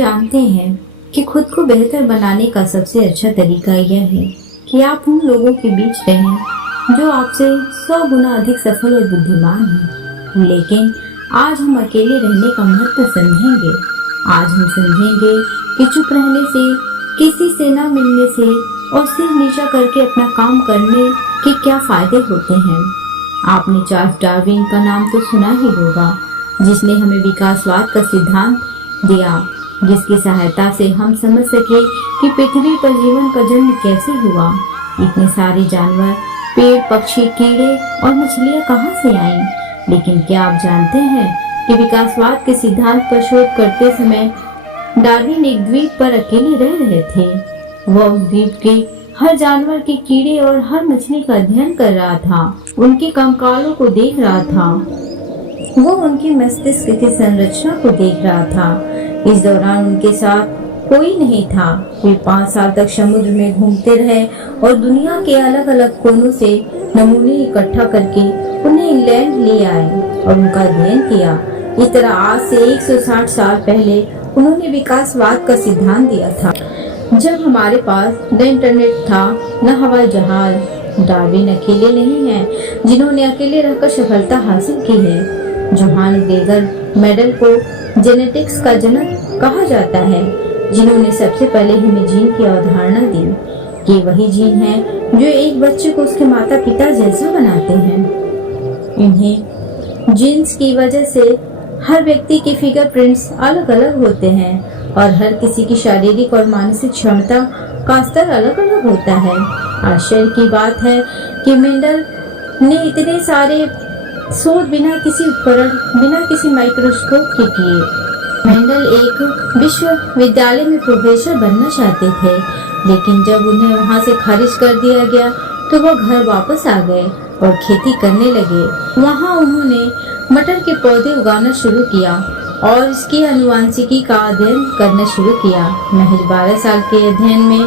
जानते हैं कि खुद को बेहतर बनाने का सबसे अच्छा तरीका यह है कि आप उन लोगों के बीच रहें जो आपसे 100 गुना अधिक सफल और बुद्धिमान हैं। लेकिन आज हम अकेले रहने का महत्व समझेंगे। आज हम समझेंगे कि चुप रहने से, किसी से न मिलने से और सिर नीचा करके अपना काम करने के क्या फायदे होते हैं। आपने चार्ल्स डार्विन का नाम तो सुना ही होगा, जिसने हमें विकासवाद का सिद्धांत दिया, जिसकी सहायता से हम समझ सके कि पृथ्वी पर जीवन का जन्म कैसे हुआ। इतने सारे जानवर, पेड़, पक्षी, कीड़े और मछलियाँ कहाँ से आईं? लेकिन क्या आप जानते हैं कि विकासवाद के सिद्धांत पर शोध करते समय डार्विन एक द्वीप पर अकेले रह रहे थे। वह उस द्वीप के हर जानवर के, कीड़े और हर मछली का अध्ययन कर रहा था, उनके कंकालों को देख रहा था, वो उनके मस्तिष्क की संरचना को देख रहा था। इस दौरान उनके साथ कोई नहीं था। वे 5 साल तक समुद्र में घूमते रहे और दुनिया के अलग अलग कोनों से नमूने इकट्ठा करके उन्हें इंग्लैंड ले आए और उनका अध्ययन किया। इस तरह आज से 160 साल पहले उन्होंने विकासवाद का सिद्धांत दिया था। जब हमारे पास न इंटरनेट था, न हवाई जहाज। डार्विन अकेले नहीं हैं जिन्होंने अकेले रहकर सफलता हासिल की है। जोहान गेगर मेडल को जेनेटिक्स का जनक कहा जाता है, जिन्होंने सबसे पहले हमें जीन की अवधारणा दी। ये वही जीन हैं जो एक बच्चे को उसके माता पिता जैसा बनाते हैं। इन्हें जीन्स की वजह से हर व्यक्ति के फिंगरप्रिंट्स अलग अलग होते हैं और हर किसी की शारीरिक और मानसिक क्षमता का स्तर अलग अलग होता है। आश्चर्य की बात है कि मेंडल ने इतने सारे शोध बिना किसी उपकरण, बिना किसी माइक्रोस्कोप के किए। मेंडल एक विश्वविद्यालय में प्रोफेसर बनना चाहते थे, लेकिन जब उन्हें वहां से खारिज कर दिया गया तो वह घर वापस आ गए और खेती करने लगे। वहां उन्होंने मटर के पौधे उगाना शुरू किया और इसकी आनुवंशिकी का अध्ययन करना शुरू किया। महज 12 साल के अध्ययन में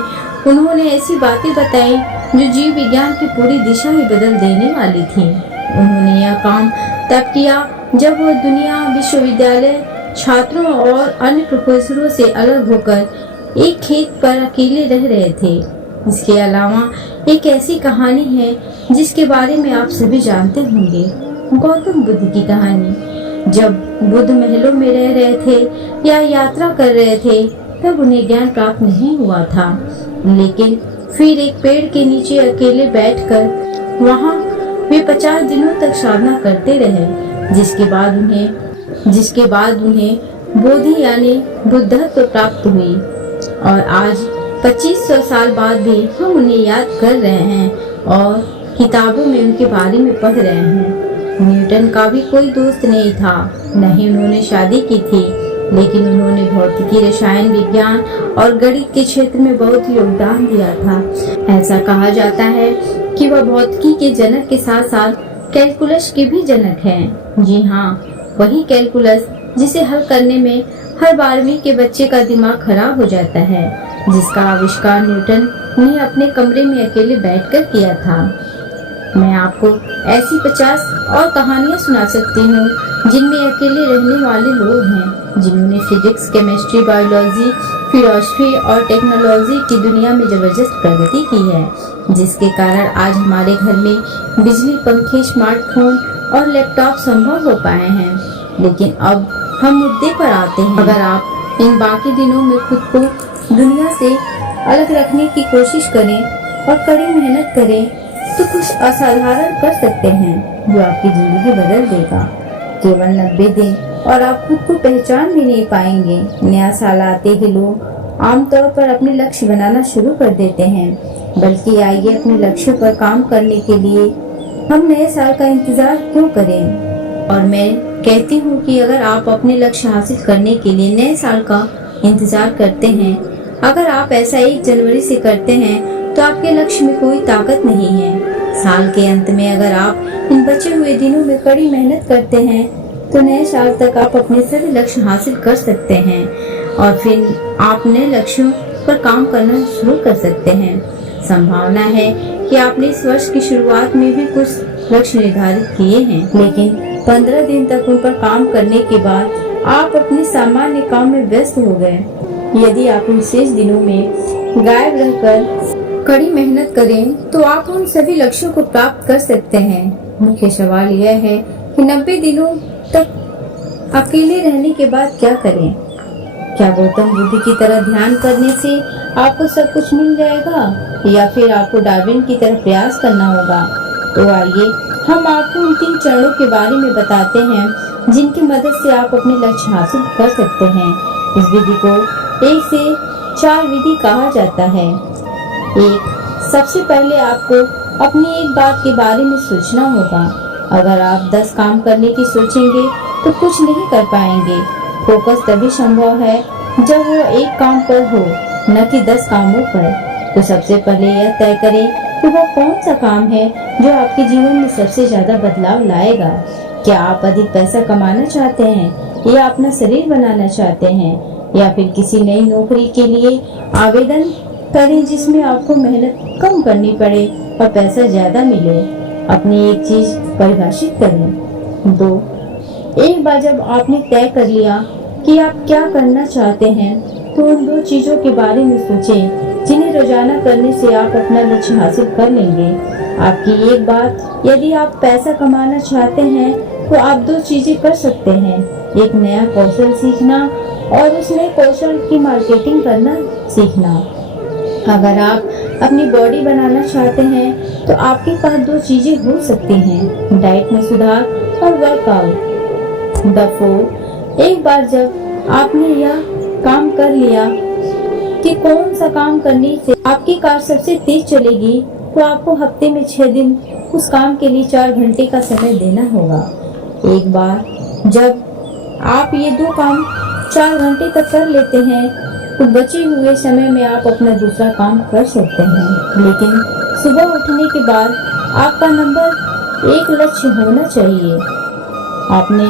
उन्होंने ऐसी बातें बताई जो जीव विज्ञान की पूरी दिशा ही बदल देने वाली थी। उन्होंने यह काम तब किया जब वह दुनिया विश्वविद्यालय छात्रों और अन्य प्रोफेसरों से अलग होकर एक खेत पर अकेले रह रहे थे। इसके अलावा एक ऐसी कहानी है जिसके बारे में आप सभी जानते होंगे, गौतम बुद्ध की कहानी। जब बुद्ध महलों में रह रहे थे या यात्रा कर रहे थे तब उन्हें ज्ञान प्राप्त नहीं हुआ था, लेकिन फिर एक पेड़ के नीचे अकेले बैठकर वहां वे 50 दिनों तक साधना करते रहे, जिसके बाद उन्हें बोधि यानी बुद्धत्व प्राप्त हुई। और आज 2500 साल बाद भी हम उन्हें याद कर रहे हैं और किताबों में उनके बारे में पढ़ रहे हैं। न्यूटन का भी कोई दोस्त नहीं था, न ही उन्होंने शादी की थी, लेकिन उन्होंने भौतिकी, रसायन विज्ञान और गणित के क्षेत्र में बहुत योगदान दिया था। ऐसा कहा जाता है कि वह भौतिकी के जनक के साथ साथ कैलकुलस के भी जनक हैं। जी हाँ, वही कैलकुलस जिसे हल करने में हर 12वीं के बच्चे का दिमाग खराब हो जाता है, जिसका आविष्कार न्यूटन ने अपने कमरे में अकेले बैठकर किया था। मैं आपको ऐसी 50 और कहानियां सुना सकती हूँ जिनमें अकेले रहने वाले लोग हैं, जिन्होंने फिजिक्स, केमिस्ट्री, बायोलॉजी, फिलॉसफी और टेक्नोलॉजी की दुनिया में जबरदस्त प्रगति की है, जिसके कारण आज हमारे घर में बिजली, पंखे, स्मार्टफोन और लैपटॉप संभव हो पाए हैं। लेकिन अब हम मुद्दे पर आते हैं। अगर आप इन बाकी दिनों में खुद को दुनिया से अलग रखने की कोशिश करें और कड़ी मेहनत करें तो कुछ असाधारण कर सकते हैं जो आपकी जिंदगी बदल देगा। केवल 90 दिन और आप खुद को पहचान भी नहीं पाएंगे। नया साल आते ही लोग आमतौर पर अपने लक्ष्य बनाना शुरू कर देते हैं, बल्कि आइए अपने लक्ष्य पर काम करने के लिए हम नए साल का इंतजार क्यों करें। और मैं कहती हूँ कि अगर आप अपने लक्ष्य हासिल करने के लिए नए साल का इंतजार करते हैं, अगर आप ऐसा 1 जनवरी से करते हैं तो आपके लक्ष्य में कोई ताकत नहीं है। साल के अंत में अगर आप इन बचे हुए दिनों में कड़ी मेहनत करते हैं तो नए साल तक आप अपने सभी लक्ष्य हासिल कर सकते हैं और फिर आप नए लक्ष्यों पर काम करना शुरू कर सकते हैं। संभावना है कि आपने इस वर्ष की शुरुआत में भी कुछ लक्ष्य निर्धारित किए हैं, लेकिन 15 दिन तक उन पर काम करने के बाद आप अपने सामान्य काम में व्यस्त हो गए। यदि आप इन शेष दिनों में गायब रहकर कड़ी मेहनत करें तो आप उन सभी लक्ष्यों को प्राप्त कर सकते हैं। मुख्य सवाल यह है कि 90 दिनों तक अकेले रहने के बाद क्या करें। क्या गौतम बुद्ध की तरह ध्यान करने से आपको सब कुछ मिल जाएगा या फिर आपको डार्विन की तरह प्रयास करना होगा। तो आइए हम आपको उन 3 चरणों के बारे में बताते हैं जिनकी मदद से आप अपने लक्ष्य हासिल कर सकते हैं। इस विधि को 1 से 4 विधि कहा जाता है। 1, सबसे पहले आपको अपनी एक बात के बारे में सोचना होगा। अगर आप 10 काम करने की सोचेंगे तो कुछ नहीं कर पाएंगे। फोकस तभी संभव है जब वो एक काम पर हो, न कि 10 कामों पर। तो सबसे पहले यह तय करें कि वो कौन सा काम है जो आपके जीवन में सबसे ज्यादा बदलाव लाएगा। क्या आप अधिक पैसा कमाना चाहते हैं या अपना शरीर बनाना चाहते हैं, या फिर किसी नई नौकरी के लिए आवेदन करें जिसमें आपको मेहनत कम करनी पड़े और पैसा ज्यादा मिले। अपनी एक चीज परिभाषित करें। 2, एक बार जब आपने तय कर लिया कि आप क्या करना चाहते हैं तो उन 2 चीजों के बारे में सोचें जिन्हें रोजाना करने से आप अपना लक्ष्य हासिल कर लेंगे। आपकी एक बात, यदि आप पैसा कमाना चाहते हैं तो आप 2 चीजें कर सकते हैं। एक नया कौशल सीखना और उस नए कौशल की मार्केटिंग करना सीखना। अगर आप अपनी बॉडी बनाना चाहते हैं तो आपके पास 2 चीजें हो सकती हैं, डाइट में सुधार और वर्कआउट। 4, एक बार जब आपने यह काम कर लिया कि कौन सा काम करने से आपकी कार सबसे तेज चलेगी, तो आपको हफ्ते में 6 दिन उस काम के लिए 4 घंटे का समय देना होगा। एक बार जब आप ये 2 काम 4 घंटे तक कर लेते हैं तो बचे हुए समय में आप अपना दूसरा काम कर सकते हैं। लेकिन सुबह उठने के बाद आपका नंबर 1 लक्ष्य होना चाहिए। आपने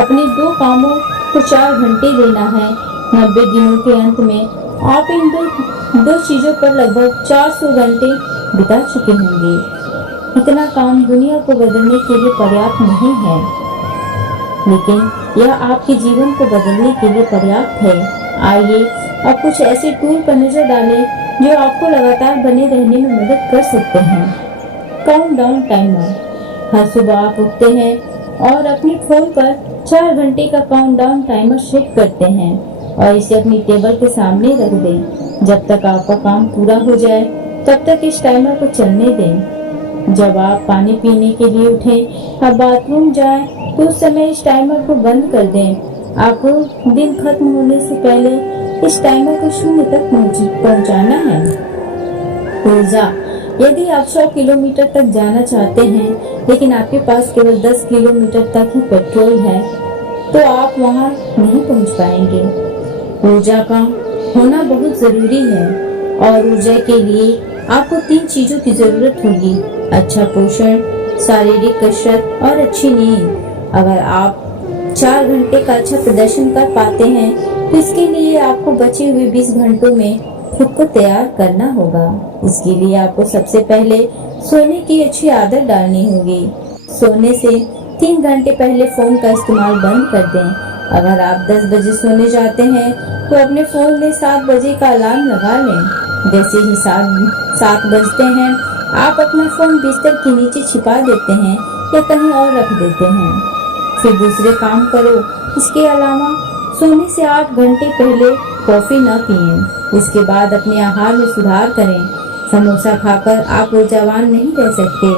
अपने 2 कामों को 4 घंटे देना है। 90 दिनों के अंत में आप इन दो चीजों पर लगभग 400 घंटे बिता चुके होंगे। इतना काम दुनिया को बदलने के लिए पर्याप्त नहीं है, लेकिन यह आपके जीवन को बदलने के लिए पर्याप्त है। आइए अब कुछ ऐसे टूल पर नजर डालें जो आपको लगातार बने रहने में मदद कर सकते हैं। Countdown timer. हर सुबह आप उठते हैं और अपने फोन पर 4 घंटे का काउंटडाउन टाइमर सेट करते हैं और इसे अपनी टेबल के सामने रख दें। जब तक आपका काम पूरा हो जाए तब तक इस टाइमर को चलने दें। जब आप पानी पीने के लिए उठें या बाथरूम जाएं तो उस समय इस टाइमर को बंद कर दें। आपको दिन खत्म होने से पहले इस टाइमर को 0 तक पहुंचाना है। ऊर्जा। यदि आप 100 किलोमीटर तक जाना चाहते हैं लेकिन आपके पास केवल 10 किलोमीटर तक ही पेट्रोल है तो आप वहां नहीं पहुंच पाएंगे। ऊर्जा का होना बहुत जरूरी है और ऊर्जा के लिए आपको 3 चीजों की जरूरत होगी: अच्छा पोषण, शारीरिक कसरत और अच्छी नींद। अगर आप 4 घंटे का अच्छा प्रदर्शन कर पाते हैं तो इसके लिए आपको बचे हुए 20 घंटों में खुद को तैयार करना होगा। इसके लिए आपको सबसे पहले सोने की अच्छी आदत डालनी होगी। सोने से 3 घंटे पहले फोन का इस्तेमाल बंद कर दें। अगर आप 10 बजे सोने जाते हैं तो अपने फोन में 7 बजे का अलार्म लगा लें। जैसे ही 7 बजते हैं आप अपना फोन बिस्तर के नीचे छिपा देते हैं या कहीं और रख देते हैं। फिर दूसरे काम करो। इसके अलावा सोने से 8 घंटे पहले कॉफी न पिएं। इसके बाद अपने आहार में सुधार करें। समोसा खाकर आप ऊर्जावान नहीं रह सकते।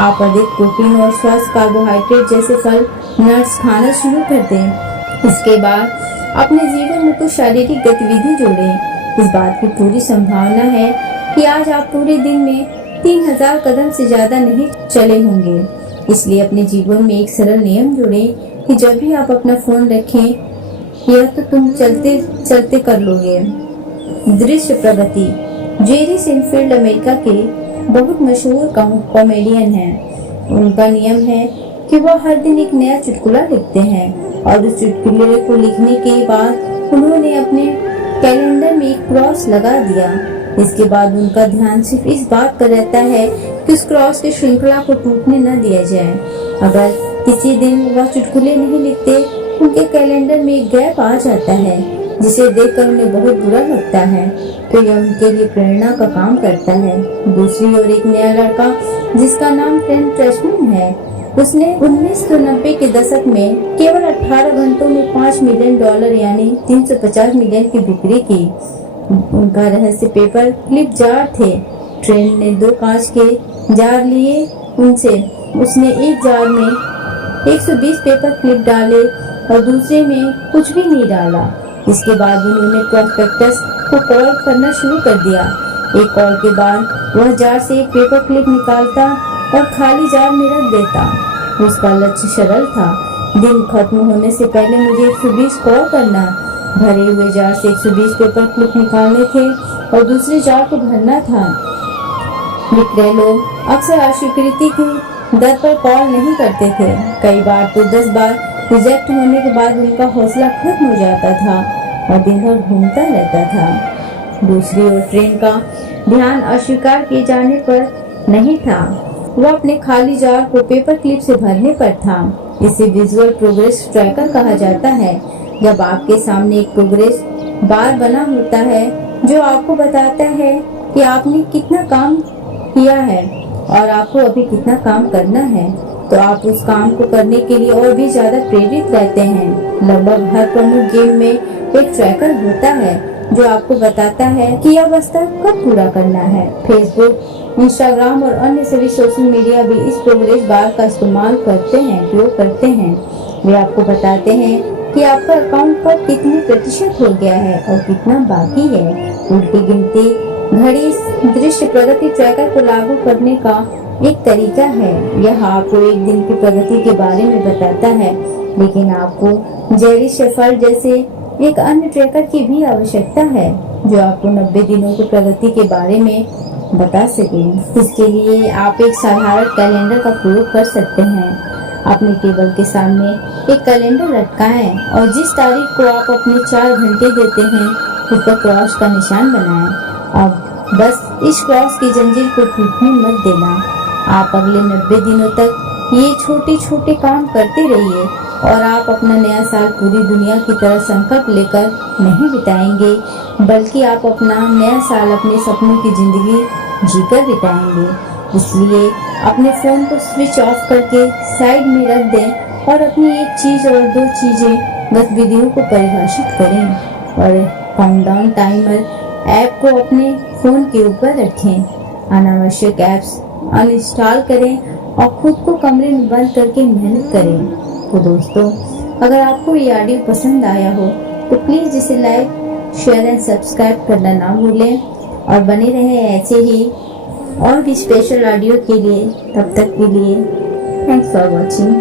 आप अधिक प्रोटीन और स्वस्थ कार्बोहाइड्रेट जैसे फल, नट्स खाना शुरू कर दें। इसके बाद अपने जीवन में कुछ शारीरिक गतिविधि जोड़ें। इस बात की पूरी संभावना है कि आज आप पूरे दिन में 3000 कदम से ज्यादा नहीं चले होंगे। इसलिए अपने जीवन में एक सरल नियम जोड़ें कि जब भी आप अपना फोन रखें, यह तो तुम चलते चलते कर लोगे। दृश्य प्रगति। जेरी सिनफील्ड अमेरिका के बहुत मशहूर कॉमेडियन हैं। उनका नियम है कि वह हर दिन एक नया चुटकुला लिखते हैं और उस चुटकुले को लिखने के बाद उन्होंने अपने कैलेंडर में एक क्रॉस लगा दिया। इसके बाद उनका ध्यान सिर्फ इस बात पर रहता है कि उस क्रॉस की श्रृंखला को टूटने न दिया जाए। अगर किसी दिन वह चुटकुले नहीं लिखते उनके कैलेंडर में एक गैप आ जाता है जिसे देखकर उन्हें बहुत बुरा लगता है, तो यह उनके लिए प्रेरणा का काम करता है। दूसरी ओर एक नया लड़का जिसका नाम ट्रेंट ट्रेशमैन है, उसने 1990 के दशक में केवल 18 घंटों में $5 मिलियन यानी 350 मिलियन की बिक्री की। उनका रहस्य पेपर क्लिप जार थे। ट्रेंट ने 2 कांच के जार लिए, उसने एक जार में 120 पेपर क्लिप डाले और दूसरे में कुछ भी नहीं डाला। इसके बाद उन्होंने प्रोस्पेक्टस को कॉल करना शुरू कर दिया। एक कॉल के बाद वह जार से एक पेपर क्लिप निकालता और खाली जार में रख देता। उसका लक्ष्य सरल था, दिन खत्म होने से पहले मुझे 120 कॉल करना, भरे हुए जार से 120 पेपर क्लिप निकालने थे और दूसरे जार को भरना था। विक्रय लोग अक्सर अस्वीकृति की दर पर कॉल नहीं करते थे। कई बार तो 10 बार रिजेक्ट होने के बाद उनका हौसला खत्म हो जाता था और दिन भर घूमता रहता था। दूसरी ओर ट्रेन का ध्यान अस्वीकार किए जाने पर नहीं था, वह अपने खाली जार को पेपर क्लिप से भरने पर था। इसे विजुअल प्रोग्रेस ट्रैकर कहा जाता है। जब आपके सामने एक प्रोग्रेस बार बना होता है जो आपको बताता है कि आपने कितना काम किया है और आपको अभी कितना काम करना है, तो आप उस काम को करने के लिए और भी ज्यादा प्रेरित रहते हैं। लगभग हर प्रमुख गेम में एक ट्रैकर होता है जो आपको बताता है कि यह स्तर कब पूरा करना है। फेसबुक, इंस्टाग्राम और अन्य सभी सोशल मीडिया भी इस प्रोग्रेस बार का इस्तेमाल करते हैं, उपयोग करते हैं। वे आपको बताते हैं कि आपका अकाउंट पर कितने प्रतिशत हो गया है और कितना बाकी है। उल्टी गिनती घड़ी दृश्य प्रगति ट्रैकर को लागू करने का एक तरीका है। यह आपको एक दिन की प्रगति के बारे में बताता है, लेकिन आपको जेरी शेफर जैसे एक अन्य ट्रैकर की भी आवश्यकता है जो आपको 90 दिनों की प्रगति के बारे में बता सके। इसके लिए आप एक साधारण कैलेंडर का प्रयोग कर सकते हैं। अपने टेबल के सामने एक कैलेंडर लटकाएं और जिस तारीख को आप अपने 4 घंटे देते हैं उस पर क्रॉस का निशान बनाएं। अब बस इस क्रॉस की जंजीर को टूटने मत देना। आप अगले 90 दिनों तक ये छोटे छोटे काम करते रहिए और आप अपना नया साल पूरी दुनिया की तरह संकल्प लेकर नहीं बिताएंगे, बल्कि आप अपना नया साल अपने सपनों की जिंदगी जीकर बिताएंगे। इसलिए अपने फोन को स्विच ऑफ करके साइड में रख दें और अपनी एक चीज और 2 चीजें गतिविधियों को परिभाषित करें और काउंटडाउन टाइमर ऐप को अपने फोन के ऊपर रखें। अनावश्यक ऐप्स अनइंस्टॉल करें और खुद को कमरे में बंद करके मेहनत करें। तो दोस्तों, अगर आपको ये ऑडियो पसंद आया हो तो प्लीज इसे लाइक, शेयर एंड सब्सक्राइब करना ना भूलें और बने रहें ऐसे ही और भी स्पेशल ऑडियो के लिए। तब तक के लिए थैंक्स फॉर वॉचिंग।